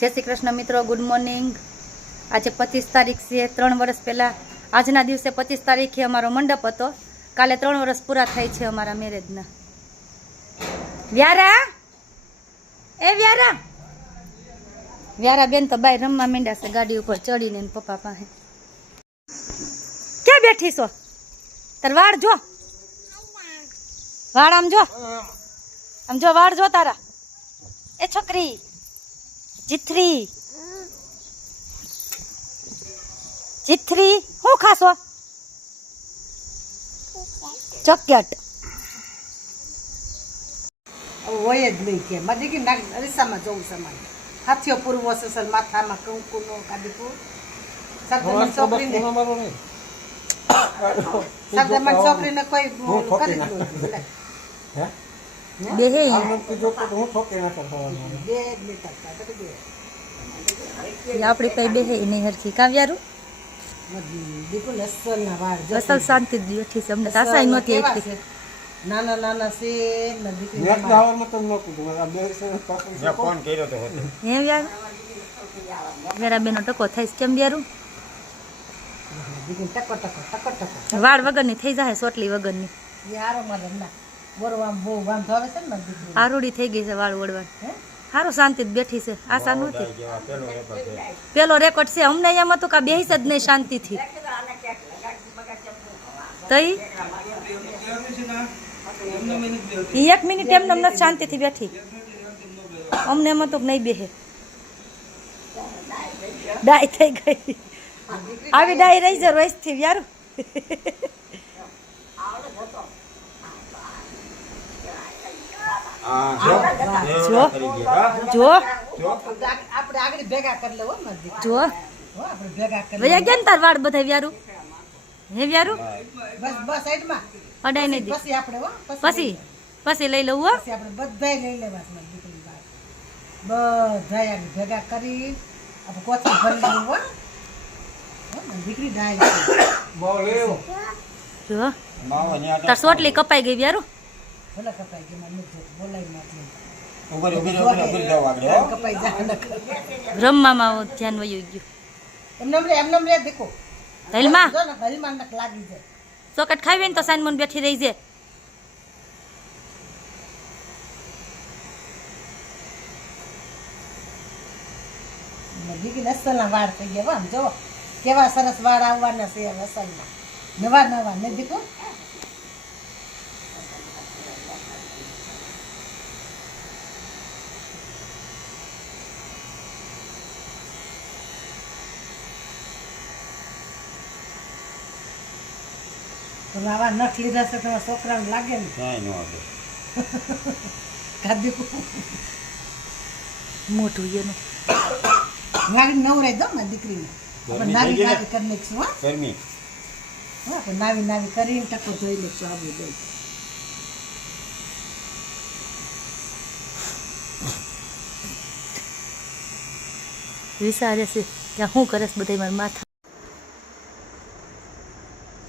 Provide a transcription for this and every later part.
જય શ્રી કૃષ્ણ મિત્રો good morning આજે પચીસ તારીખ છે, ત્રણ વર્ષ પહેલાં. આજના દિવસે પચીસ તારીખે અમારો મંડપ હતો. કાલે ત્રણ વર્ષ પૂરા થાય છે અમારા મેરેજના વ્યારા? એ વ્યારા? વ્યારા બેન તો બાય રમવા માંડ્યા છે, ગાડી ઉપર ચડીને પપ્પા પાસે. ક્યાં બેઠી છો? તાર વાળ જો. વાળ આમ જો. આમ જો વાળ જો તારા. એ છોકરી. જીથરી. જીથરી હું ખાશો? ચોકેટ હોય જ નહીં કે. મારે કે નાક અરીસામાં જવું સમાન હાથીઓ પૂર્વો સસલ માથામાં કંકુનો કાદીપુ સરદારમાં છોકરીને સરદારમાં છોકરીને કોઈ કરી જ નહીં. બે હે. બે જ નહીં કરતા, તો બે. આપણી નહીં હરખી. કાવ્યારું. અસલ શાંતિ જ બેઠી છે અમને કેવા એટલી છે? નાના નાના છે ફોન કર્યો તો હે બેનો ટકો થાય કેમ વ્યારું? દીકરી ટકો ટકો ટકો ટકો. વાળ વગરની થઈ જાય સોટલી વગરની. હારો મારે ના. બોરો આમ બહુ વાંધો આવે છે ને મારી દીકરી આરૂડી થઈ ગઈ છે વાળ ઓળવા હે? સારું શાંતિ જ બેઠી છે. આશા નહોતી. પેલો રેકોર્ડ છે. અમને એમ હતું કે બેસી જ નહીં શાંતિથી. તઈ? એક મિનિટ એમને અમને શાંતિ શાંતિથી બેઠી. અમને એમ હતું કે નહીં બેહે. ડાય થઈ ગઈ. આવી ડાય રહી યાર જો. જો. એવડા કરી જો. જો. આપણે આગળ ભેગા કરી લેવો ને મારી દીકરી જો આપણે ભેગા કરી વયા ગયા તાર વાળ બધા વ્યારું? હે વ્યારું? બસ બસ સાઈડમાં. અડાઈ નહીં દે. પછી આપણે હો પછી પછી? લઈ લઉં હો. પછી આપણે બધાય લઈ લેવા બધાય ભેગા કરી આપણે કોથળી ભરી લેવું હો. હો, દીકરી ડાય જો. તાર સોટલી કપાઈ ગઈ વ્યારું? ભલે કપાઈ ગઈ મને બોલાવી નાખી ઉભરી, ઉભરી, ઉભરી, ઉભરી આગળ, હો. કપાઈ જાય ને. રમવામાં ધ્યાન વયું ગયું. એમને એમ રે એમને એમ રે દેખો. હલમાં જો ને હલમાં નક લાગી જાય. ચોકટ ખાવી ને તો સાનમન બેઠી રહી છે મારી દીકરી અસલના વાળ થઈ ગયા આમ જોવો. કેવા સરસ વાળ આવવાના છે અસલમાં નવા નવા ને દીકરો આવા નખ લીધા છે તમારા છોકરાને લાગે ને. ક્યાંય ન આવે. કાદી મોટું એનું. નાગરી નવરાઈ દો ને દીકરીને. આપણે નાવી નાવી કરી નાખીશું હા. ગરમી. હા, આપણે નાવી નાવી કરીને ટકો જોઈ લઈશું આવું દઈ વિચારે છે કે શું કરે છે બધા મારા માથા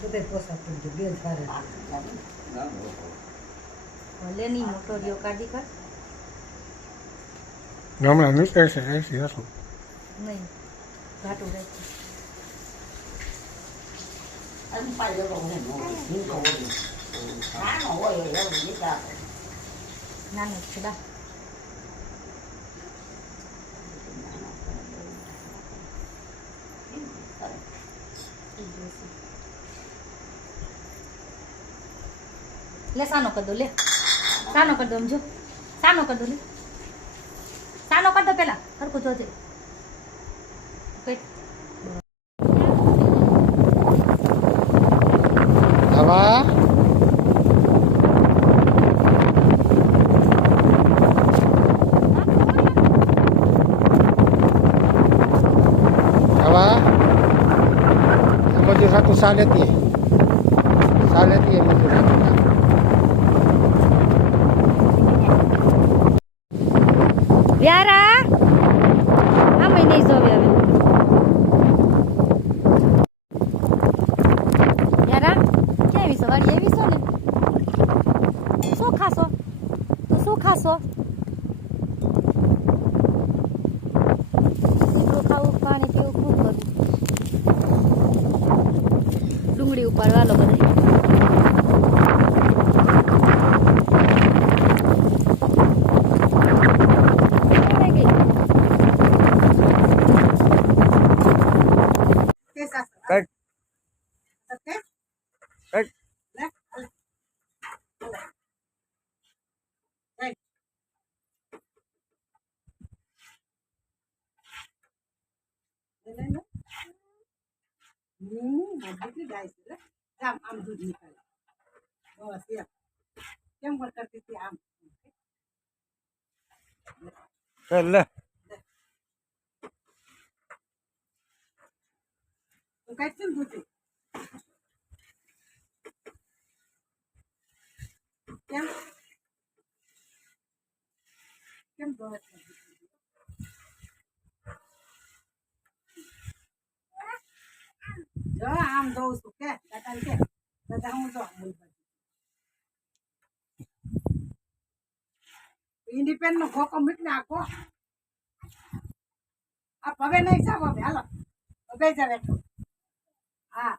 બધે પોસા પડજો બે જ વારે ભલે નહીં મોટો રહ્યો કાઢી કાઢ. હમણાં નીકળે છે એસી હતું નહીં ઘાટું રાખી નાનું છે બા લે, સાનો કર લે. સાનો કર દો, સમજો. સાનો કર દો, લે. સાનો કર દો પેલા. સરખું જોજે. કઈ હવા આમે નહીં જોવે હવે વ્યારા ક્યાં આવી છો વાડી આવી છો ને શું ખાશો તો શું ખાશો ઉપાડવા લો બધા તે સાસુ કટ ઓકે કટ લે હાલે. હાલે. રાઈટ. લે, લે, લે. હમ, આ દીકરી ગાય છે. જામ, આમ દૂધ નીકાળે. બસ, એમ. કેમ પણ કરતી હતી આમ લે તો કઈ છે દૂધી કેમ કેમ દોડે છે દીકરી? જો, આમ જોઉં છું, કે દાદા કે, દાદા, હું જો બાજુ ઇન્ડિપેન્ડ નો ખોખો મીટ નાખો આ હવે નહીં જાવ હા.